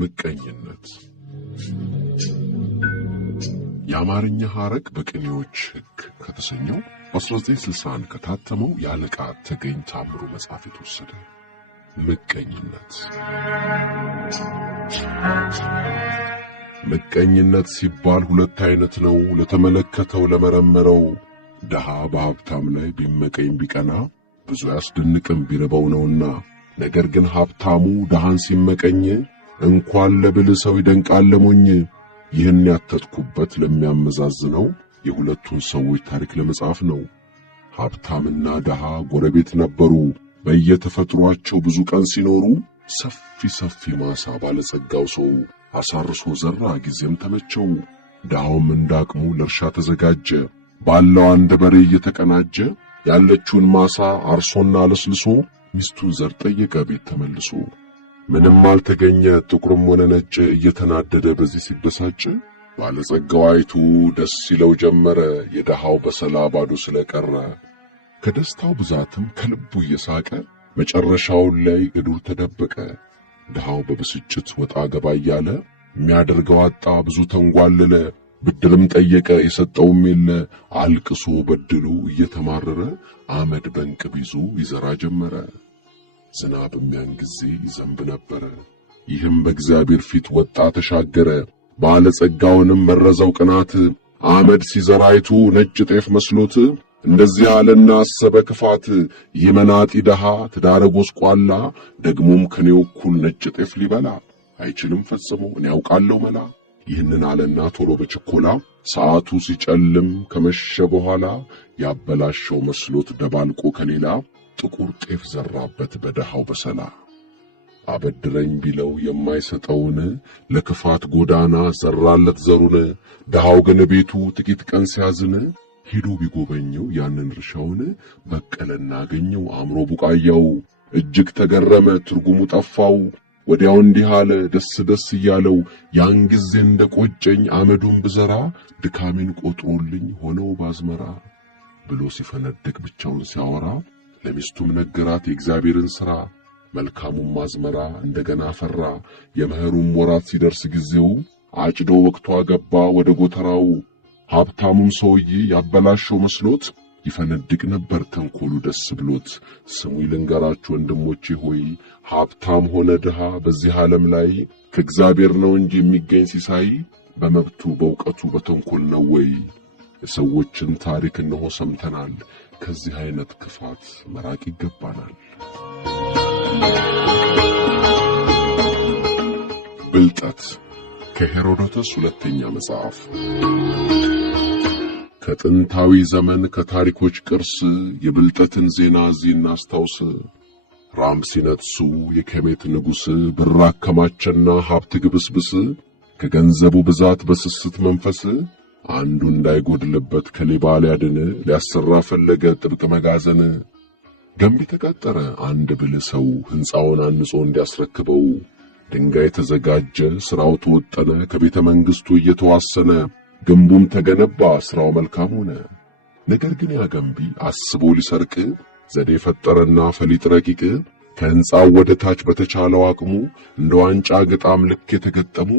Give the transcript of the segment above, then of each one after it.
ምቀኝነት የአማርኛ ሐረግ በቅኔዎች ሕግ ከተሰኘው 1961 ከታተመው የአለቃ ተገኝ ታምሩ መጽሐፍ የተወሰደ። ምቀኝነት ምቀኝነት ሲባል ሁለት አይነት ነው። ለተመለከተው ለመረመረው ደሃ በሀብታም ላይ ቢመቀኝ ቢቀና ብዙ ያስደንቅም ቢርበው ነውና፣ ነገር ግን ሀብታሙ ደሃን ሲመቀኝ እንኳን ለብል ሰው ይደንቃል ለሞኝ። ይህን ያተትኩበት ለሚያመዛዝነው የሁለቱን ሰዎች ታሪክ ለመጻፍ ነው። ሀብታምና ደሃ ጎረቤት ነበሩ። በየተፈጥሯቸው ብዙ ቀን ሲኖሩ ሰፊ ማሳ ባለጸጋው ሰው አሳርሶ ዘራ፣ ጊዜም ተመቸው። ደሃውም እንዳቅሙ ለእርሻ ተዘጋጀ። ባለው አንድ በሬ እየተቀናጀ ያለችውን ማሳ አርሶና አለስልሶ ሚስቱን ዘር ጠየቀ ቤት ተመልሶ። ምንም አልተገኘ ጥቁርም ሆነ ነጭ። እየተናደደ በዚህ ሲበሳጭ ባለጸጋው አይቱ ደስ ይለው ጀመረ፣ የደሃው በሰላ ባዶ ስለቀረ። ከደስታው ብዛትም ከልቡ እየሳቀ መጨረሻውን ላይ እዱር ተደበቀ። ደሃው በብስጭት ወጣ ገባ እያለ የሚያደርገው አጣ፣ ብዙ ተንጓለለ። ብድርም ጠየቀ የሰጠውም የለ። አልቅሶ በድሉ እየተማረረ አመድ በእንቅብ ይዞ ይዘራ ጀመረ። ዝናብም ያን ጊዜ ይዘንብ ነበረ። ይህም በእግዚአብሔር ፊት ወጣ ተሻገረ። ባለጸጋውንም መረዘው ቅናት፣ አመድ ሲዘራ አይቶ ነጭ ጤፍ መስሎት። እንደዚህ አለና አሰበ ክፋት፣ የመናጢ ደሃ ትዳረ ጎስቋላ፣ ደግሞም ከኔው እኩል ነጭ ጤፍ ሊበላ አይችልም ፈጽሞ፣ እኔ ያውቃለሁ መላ። ይህንን አለና ቶሎ በችኮላ ሰዓቱ ሲጨልም ከመሸ በኋላ ያበላሸው መስሎት ደባልቆ ከሌላ ጥቁር ጤፍ ዘራበት በደሃው በሰላ። አበድረኝ ቢለው የማይሰጠውን ለክፋት ጎዳና ዘራለት ዘሩን። ደሃው ግን ቤቱ ጥቂት ቀን ሲያዝን ሄዶ ቢጎበኘው ያንን እርሻውን በቀለና አገኘው አምሮ ቡቃያው። እጅግ ተገረመ ትርጉሙ ጠፋው። ወዲያው እንዲህ አለ ደስ እያለው፣ ያን ጊዜ እንደ ቆጨኝ አመዱን ብዘራ ድካሜን ቆጥሮልኝ ሆነው ባዝመራ ብሎ ሲፈነድቅ ብቻውን ሲያወራ ለሚስቱም ነገራት የእግዚአብሔርን ሥራ። መልካሙም አዝመራ እንደገና ፈራ። የመኸሩም ወራት ሲደርስ ጊዜው አጭዶ ወቅቷ ገባ ወደ ጎተራው። ሀብታሙም ሰውዬ ያበላሸው መስሎት ይፈነድቅ ነበር ተንኮሉ ደስ ብሎት። ስሙ ልንገራችሁ ወንድሞቼ ሆይ፣ ሀብታም ሆነ ድሃ በዚህ ዓለም ላይ ከእግዚአብሔር ነው እንጂ የሚገኝ ሲሳይ፣ በመብቱ በእውቀቱ በተንኮል ነው ወይ? የሰዎችን ታሪክ እነሆ ሰምተናል። ከዚህ አይነት ክፋት መራቅ ይገባናል። ብልጠት ከሄሮዶተስ ሁለተኛ መጽሐፍ። ከጥንታዊ ዘመን ከታሪኮች ቅርስ የብልጠትን ዜና እዚህ እናስታውስ። ራም ሲነጥሱ የኬሜት ንጉሥ ብር አከማቸና ሀብት ግብስብስ። ከገንዘቡ ብዛት በስስት መንፈስ አንዱ እንዳይጎድልበት ከሌባ ሊያድን ሊያሰራ ፈለገ ጥብቅ መጋዘን። ገንቢ ተቀጠረ አንድ ብልህ ሰው ሕንፃውን አንጾ እንዲያስረክበው። ድንጋይ ተዘጋጀ ሥራው ተወጠነ ከቤተ መንግሥቱ እየተዋሰነ። ግንቡም ተገነባ ሥራው መልካም ሆነ። ነገር ግን ያ ገንቢ አስቦ ሊሰርቅ ዘዴ ፈጠረና ፈሊጥ ረቂቅ። ከሕንፃው ወደ ታች በተቻለው አቅሙ እንደ ዋንጫ ግጣም ልክ የተገጠሙ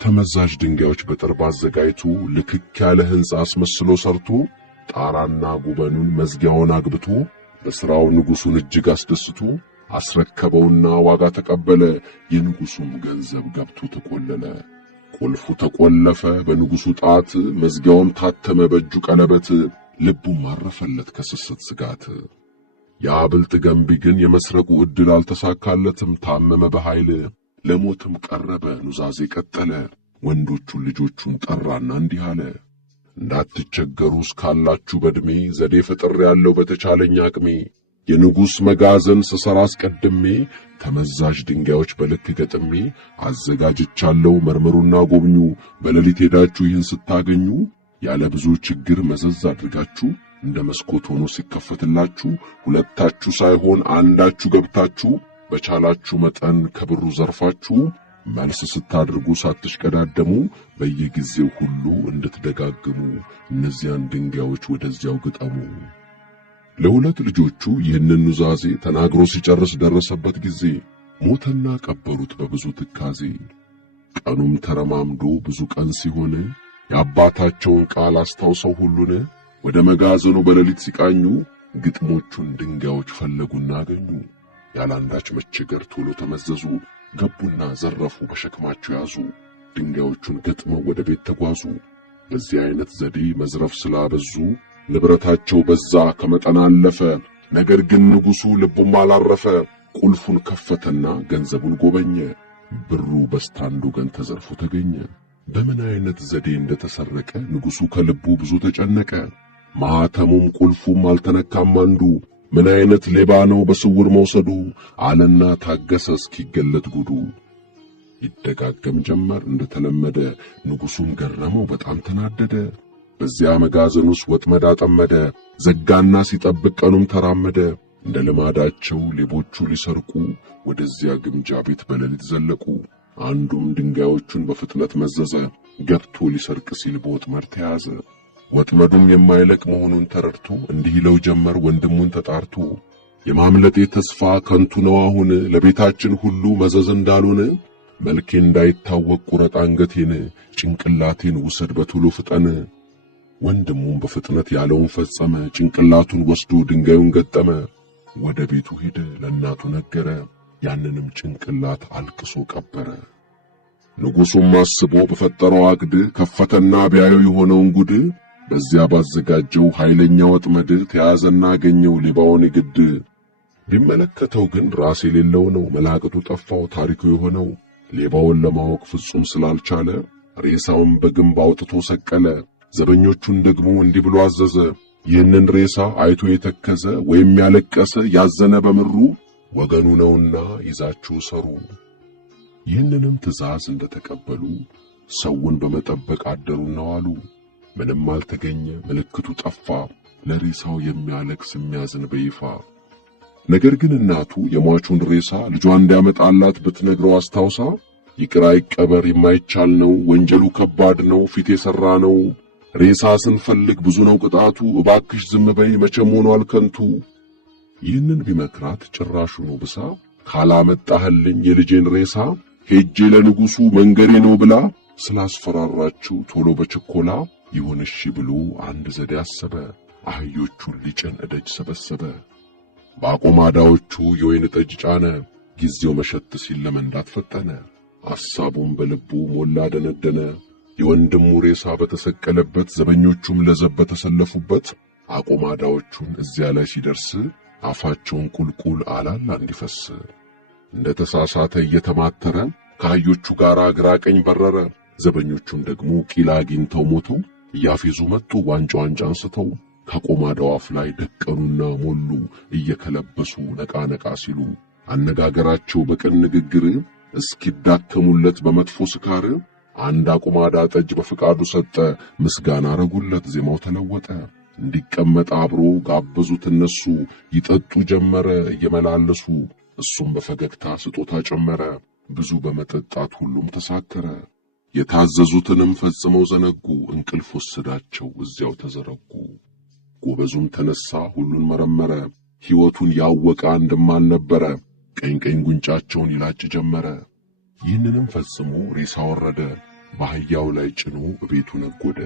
ተመዛዥ ድንጋዮች በጥርብ አዘጋጅቶ ልክክ ያለ ሕንፃ አስመስሎ ሰርቶ ጣራና ጉበኑን መዝጊያውን አግብቶ በሥራው ንጉሡን እጅግ አስደስቶ አስረከበውና ዋጋ ተቀበለ። የንጉሡም ገንዘብ ገብቶ ተቆለለ። ቁልፉ ተቆለፈ በንጉሡ ጣት፣ መዝጊያውም ታተመ በእጁ ቀለበት። ልቡም አረፈለት ከስስት ስጋት። ያ ብልጥ ገንቢ ግን የመስረቁ ዕድል አልተሳካለትም። ታመመ በኃይል ለሞትም ቀረበ። ኑዛዜ ቀጠለ። ወንዶቹን ልጆቹን ጠራና እንዲህ አለ፣ እንዳትቸገሩ እስካላችሁ በዕድሜ ዘዴ ፈጥሬአለሁ በተቻለኝ አቅሜ። የንጉሥ መጋዘን ስሰራ አስቀድሜ ተመዛዥ ድንጋዮች በልክ ገጥሜ አዘጋጅቻለሁ። መርምሩና ጎብኙ። በሌሊት ሄዳችሁ ይህን ስታገኙ ያለ ብዙ ችግር መዘዝ አድርጋችሁ እንደ መስኮት ሆኖ ሲከፈትላችሁ ሁለታችሁ ሳይሆን አንዳችሁ ገብታችሁ በቻላችሁ መጠን ከብሩ ዘርፋችሁ መልስ ስታድርጉ ሳትሽቀዳደሙ በየጊዜው ሁሉ እንድትደጋግሙ እነዚያን ድንጋዮች ወደዚያው ግጠሙ። ለሁለት ልጆቹ ይህንን ኑዛዜ ተናግሮ ሲጨርስ ደረሰበት ጊዜ ሞተና ቀበሩት በብዙ ትካዜ። ቀኑም ተረማምዶ ብዙ ቀን ሲሆን የአባታቸውን ቃል አስታውሰው ሁሉን ወደ መጋዘኑ በሌሊት ሲቃኙ ግጥሞቹን ድንጋዮች ፈለጉና አገኙ። ያላንዳች መቸገር ቶሎ ተመዘዙ። ገቡና ዘረፉ፣ በሸክማቸው ያዙ። ድንጋዮቹን ገጥመው ወደ ቤት ተጓዙ። በዚህ አይነት ዘዴ መዝረፍ ስላበዙ ንብረታቸው በዛ ከመጠን አለፈ። ነገር ግን ንጉሡ ልቡም አላረፈ። ቁልፉን ከፈተና ገንዘቡን ጎበኘ። ብሩ በስታንዱ ገን ተዘርፎ ተገኘ። በምን አይነት ዘዴ እንደተሰረቀ ንጉሡ ከልቡ ብዙ ተጨነቀ። ማኅተሙም ቁልፉም አልተነካም አንዱ። ምን አይነት ሌባ ነው በስውር መውሰዱ አለና ታገሰ እስኪገለጥ ጉዱ። ይደጋገም ጀመር እንደተለመደ። ንጉሡም ገረመው በጣም ተናደደ። በዚያ መጋዘን ውስጥ ወጥመድ አጠመደ። ዘጋና ሲጠብቅ ቀኑም ተራመደ። እንደ ልማዳቸው ሌቦቹ ሊሰርቁ ወደዚያ ግምጃ ቤት በሌሊት ዘለቁ። አንዱም ድንጋዮቹን በፍጥነት መዘዘ። ገብቶ ሊሰርቅ ሲል በወጥመድ ተያዘ። ወጥመዱም የማይለቅ መሆኑን ተረድቶ እንዲህ ይለው ጀመር ወንድሙን ተጣርቶ፣ የማምለጤ ተስፋ ከንቱ ነው አሁን፣ ለቤታችን ሁሉ መዘዝ እንዳልሆነ። መልኬ እንዳይታወቅ ቁረጥ አንገቴን፣ ጭንቅላቴን ውሰድ በቶሎ ፍጠን። ወንድሙም በፍጥነት ያለውን ፈጸመ። ጭንቅላቱን ወስዶ ድንጋዩን ገጠመ። ወደ ቤቱ ሄደ፣ ለእናቱ ነገረ። ያንንም ጭንቅላት አልቅሶ ቀበረ። ንጉሡም አስቦ በፈጠረው አቅድ ከፈተና ቢያየው የሆነውን ጉድ፣ በዚያ ባዘጋጀው ኃይለኛ ወጥመድ ተያዘና አገኘው ሌባውን ግድ። ቢመለከተው ግን ራስ የሌለው ነው፣ መላቅጡ ጠፋው ታሪኩ የሆነው። ሌባውን ለማወቅ ፍጹም ስላልቻለ ሬሳውን በግንብ አውጥቶ ሰቀለ። ዘበኞቹን ደግሞ እንዲህ ብሎ አዘዘ፣ ይህንን ሬሳ አይቶ የተከዘ ወይም ያለቀሰ ያዘነ በምሩ ወገኑ ነውና ይዛችሁ ሰሩ። ይህንንም ትእዛዝ እንደተቀበሉ ሰውን በመጠበቅ አደሩና ዋሉ። ምንም አልተገኘ፣ ምልክቱ ጠፋ፣ ለሬሳው የሚያለቅስ የሚያዝን በይፋ። ነገር ግን እናቱ የሟቹን ሬሳ ልጇ እንዲያመጣላት ብትነግረው አስታውሳ፣ ይቅር አይቀበር የማይቻል ነው፣ ወንጀሉ ከባድ ነው፣ ፊት የሠራ ነው፣ ሬሳ ስንፈልግ ብዙ ነው ቅጣቱ፣ እባክሽ ዝም በይ መቼም ሆኗል ከንቱ። ይህንን ቢመክራት ጭራሹኑ ብሳ፣ ካላመጣህልኝ የልጄን ሬሳ ሄጄ ለንጉሡ መንገሬ ነው ብላ ስላስፈራራችው ቶሎ በችኮላ ይሁን እሺ ብሎ አንድ ዘዴ አሰበ። አህዮቹን ሊጭን እደጅ ሰበሰበ። በአቆማዳዎቹ የወይን ጠጅ ጫነ። ጊዜው መሸት ሲል ለመንዳት ፈጠነ። ሐሳቡን በልቡ ሞላ ደነደነ። የወንድሙ ሬሳ በተሰቀለበት ዘበኞቹም ለዘብ በተሰለፉበት አቆማዳዎቹን እዚያ ላይ ሲደርስ አፋቸውን ቁልቁል አላላ እንዲፈስ እንደ ተሳሳተ እየተማተረ ከአህዮቹ ጋር ግራ ቀኝ በረረ። ዘበኞቹም ደግሞ ቂል አግኝተው ሞተው እያፌዙ መጡ። ዋንጫ አንስተው ከቆማዳው አፍ ላይ ደቀኑና ሞሉ። እየከለበሱ ነቃ ነቃ ሲሉ አነጋገራቸው በቅን ንግግር እስኪዳከሙለት በመጥፎ ስካር አንድ አቁማዳ ጠጅ በፍቃዱ ሰጠ። ምስጋና አረጉለት፣ ዜማው ተለወጠ። እንዲቀመጥ አብሮ ጋበዙት እነሱ። ይጠጡ ጀመረ እየመላለሱ። እሱም በፈገግታ ስጦታ ጨመረ። ብዙ በመጠጣት ሁሉም ተሳከረ። የታዘዙትንም ፈጽመው ዘነጉ። እንቅልፍ ወሰዳቸው እዚያው ተዘረጉ። ጎበዙም ተነሳ ሁሉን መረመረ። ሕይወቱን ያወቀ አንድም አልነበረ። ቀኝ ቀኝ ጉንጫቸውን ይላጭ ጀመረ። ይህንንም ፈጽሞ ሬሳ ወረደ። በአህያው ላይ ጭኖ ቤቱ ነጎደ።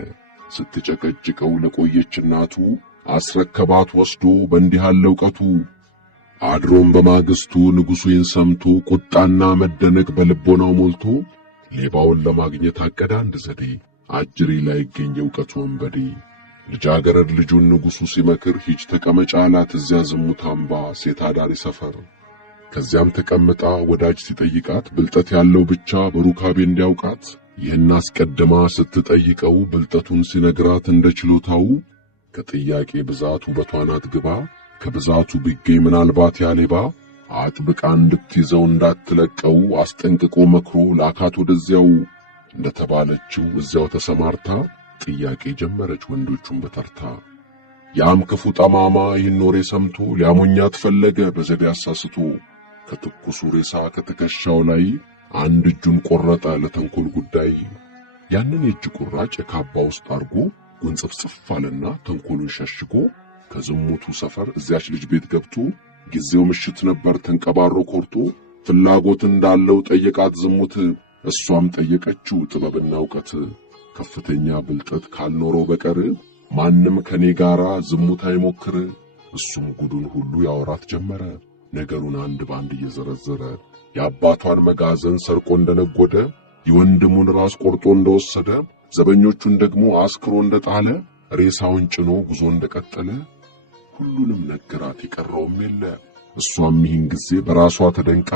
ስትጨቀጭቀው ለቆየች እናቱ አስረከባት ወስዶ በእንዲህ ያለ ዕውቀቱ። አድሮም በማግስቱ ንጉሡን ሰምቶ ቁጣና መደነቅ በልቦናው ሞልቶ ሌባውን ለማግኘት አቀደ አንድ ዘዴ። አጅሬ ላይ ይገኝ ዕውቀቱ ወንበዴ። ልጃገረድ ልጁን ንጉሡ ሲመክር ሂጅ ተቀመጫ አላት እዚያ ዝሙት አምባ ሴት አዳሪ ሰፈር። ከዚያም ተቀምጣ ወዳጅ ሲጠይቃት ብልጠት ያለው ብቻ በሩካቤ እንዲያውቃት ይህን አስቀድማ ስትጠይቀው ብልጠቱን ሲነግራት እንደ ችሎታው ከጥያቄ ብዛት ውበቷን አትግባ ከብዛቱ ቢገኝ ምናልባት ያሌባ አጥብቃ እንድትይዘው እንዳትለቀው አስጠንቅቆ መክሮ ላካት ወደዚያው። እንደተባለችው እዚያው ተሰማርታ ጥያቄ ጀመረች ወንዶቹን በተርታ። ያም ክፉ ጠማማ ይህን ወሬ ሰምቶ ሊያሞኛት ፈለገ በዘዴ አሳስቶ። ከትኩሱ ሬሳ ከትከሻው ላይ አንድ እጁን ቆረጠ ለተንኮል ጉዳይ። ያንን የእጅ ቁራጭ የካባ ውስጥ አርጎ ጉንጽፍጽፍ አለና ተንኮሉን ሸሽጎ ከዝሙቱ ሰፈር እዚያች ልጅ ቤት ገብቶ ጊዜው ምሽት ነበር ተንቀባሮ ኮርቶ ፍላጎት እንዳለው ጠየቃት ዝሙት። እሷም ጠየቀችው ጥበብና ዕውቀት ከፍተኛ ብልጠት ካልኖረው በቀር ማንም ከኔ ጋራ ዝሙት አይሞክር። እሱም ጉዱን ሁሉ ያወራት ጀመረ። ነገሩን አንድ ባንድ እየዘረዘረ የአባቷን መጋዘን ሰርቆ እንደነጎደ፣ የወንድሙን ራስ ቆርጦ እንደወሰደ፣ ዘበኞቹን ደግሞ አስክሮ እንደጣለ፣ ሬሳውን ጭኖ ጉዞ እንደቀጠለ ሁሉንም ነገራት። የቀረውም የለ። እሷም ይህን ጊዜ በራሷ ተደንቃ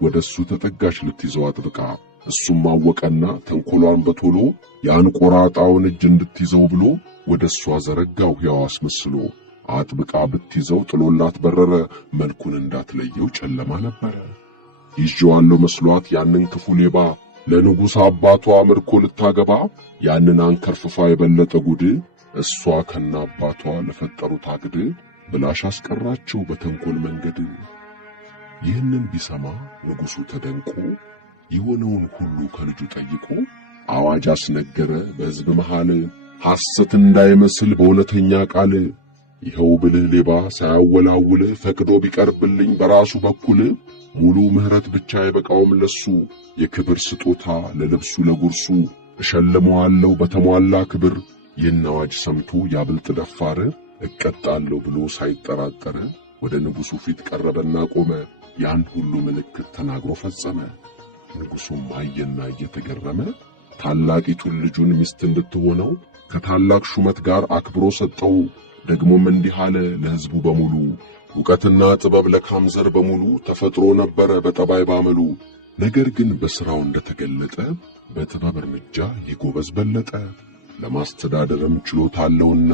ወደሱ ተጠጋች ልትይዘው አጥብቃ። እሱም አወቀና ተንኮሏን በቶሎ ያን ቆራጣውን እጅ እንድትይዘው ብሎ ወደሷ ዘረጋው ሕያው አስመስሎ። አጥብቃ ብትይዘው ጥሎላት በረረ። መልኩን እንዳትለየው ጨለማ ነበረ። ይዤዋለሁ መስሏት ያንን ክፉ ሌባ ለንጉሥ አባቷ ምርኮ ልታገባ ያንን አንከርፍፋ የበለጠ ጉድ እሷ ከናባቷ ለፈጠሩት አግድ ብላሽ አስቀራቸው በተንኮል መንገድ። ይህንን ቢሰማ ንጉሡ ተደንቆ የሆነውን ሁሉ ከልጁ ጠይቆ አዋጅ አስነገረ በሕዝብ መሃል ሐሰት እንዳይመስል በእውነተኛ ቃል። ይኸው ብልህ ሌባ ሳያወላውል ፈቅዶ ቢቀርብልኝ በራሱ በኩል ሙሉ ምሕረት ብቻ አይበቃውም ለሱ የክብር ስጦታ ለልብሱ ለጉርሱ እሸልመዋለሁ በተሟላ ክብር። ይህን አዋጅ ሰምቶ ያብልጥ ደፋር እቀጣለሁ ብሎ ሳይጠራጠር ወደ ንጉሡ ፊት ቀረበና ቆመ። ያን ሁሉ ምልክት ተናግሮ ፈጸመ። ንጉሡም አየና እየተገረመ ታላቂቱን ልጁን ሚስት እንድትሆነው ከታላቅ ሹመት ጋር አክብሮ ሰጠው። ደግሞም እንዲህ አለ ለሕዝቡ በሙሉ ዕውቀትና ጥበብ ለካም ዘር በሙሉ ተፈጥሮ ነበረ በጠባይ ባመሉ። ነገር ግን በሥራው እንደተገለጠ በጥበብ እርምጃ ይጎበዝ በለጠ። ለማስተዳደርም ችሎታ አለውና